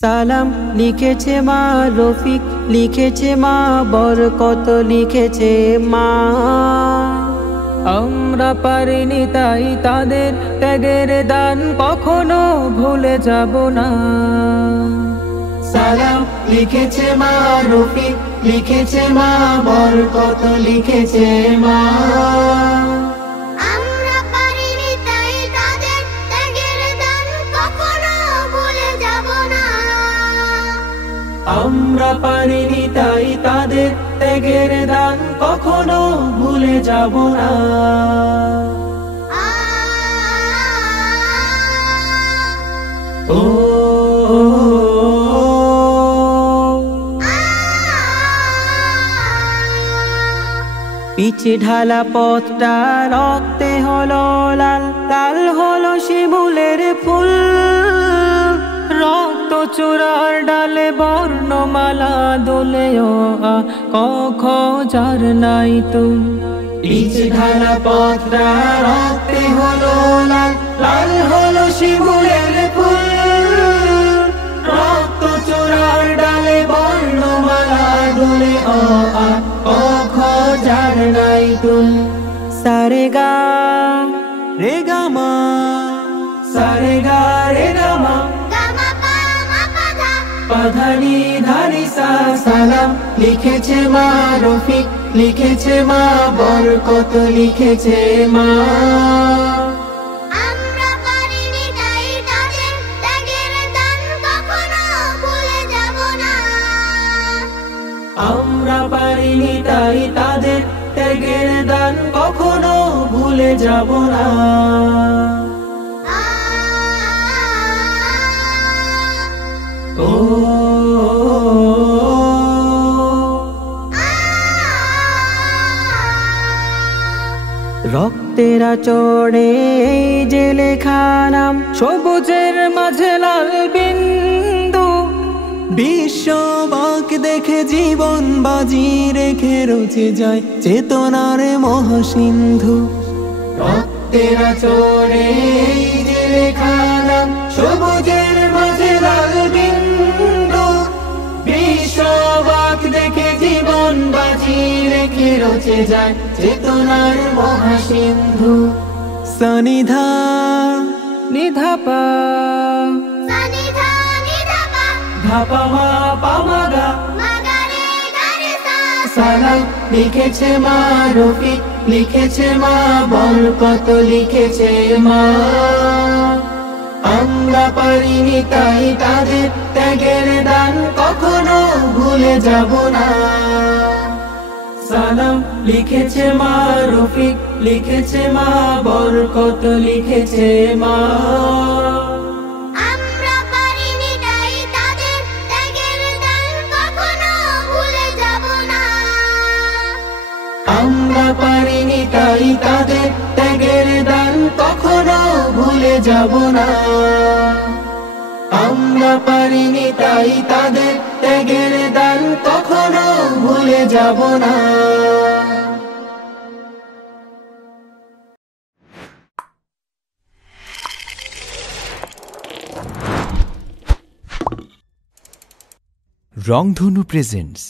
সালাম লিখেছে মা রফিক, লিখেছে মা বরকত, লিখেছে মা। আমরা পারিনি তাই তাদের ত্যাগের দান কখনো ভুলে যাব না। সালাম লিখেছে মা রফিক, লিখেছে মা বরকত, লিখেছে মা। আমরা পারিনি তাই তাদের ত্যাগের দান কখনো ভুলে যাব না। ও পিছে ঢালা পথটা রক্তে হলো লাল, লাল হলো শিমুলের ফুল। রক্ত চূড়ার ডালে বর্ণমালা দোলেও আ ক খ যার নাই তুল। পিছে ঢালা পথটা রক্তে হলো লাল, লাল হলো শিমুলের ফুল। রক্ত চূড়ার ডালে বর্ণমালা দোলে ও আ ক খ যার নাই তুল। সারে গা রে গা মা, সারে গা রে গা মা, পাধানি ধানি সা। সালাম লিখেছে মা রফিক, লিখেছে মা বরকত, লিখেছে মা। আমরা পারিনি তাই তাদের ত্যাগের দান কখনো ভুলে যাব না। আমরা পারিনি তাই তাদের ত্যাগের দান কখনো ভুলে যাব না। ও রক্তের আচড়ে যে লেখা নাম, সবুজের মাঝে লাল বিন্দু। বিশ্ববাক দেখে জীবন বাজি রেখে রচে যায় চেতনার মহাসিন্ধু। রক্তের আচড়ে যে লেখা নাম, সবুজের মাঝে লাল বিন্দু। বিশ্ববাক দেখে জীবন বাজি রেখে রচে যায় চেতনার মহাসিন্ধু। সনিধা নিধা পা, সানিধা নিধা পা, ধাপা মা পামা গা, মাগারে গারে সা। সালাম লিখেছে মা রফিক, লিখেছে মা বরকত, লিখেছে মা। আমরা পারিনি তাই তাদের ত্যাগের দান কখনো ভুলে যাব না। সালাম লিখেছে মা রফিক, লিখেছে মা বরকত, লিখেছে মা। আমরা পারিনি তাই তাদের ত্যাগের দান কখনো ভুলে যাব না। আমরা পারিনি তাই তাদের ত্যাগের দান কখনো ভুলে যাব না। আমরা পারিনি তাই তাদের ত্যাগের দান কখনো ভুলে যাব না। রংধনু প্রেজেন্টস।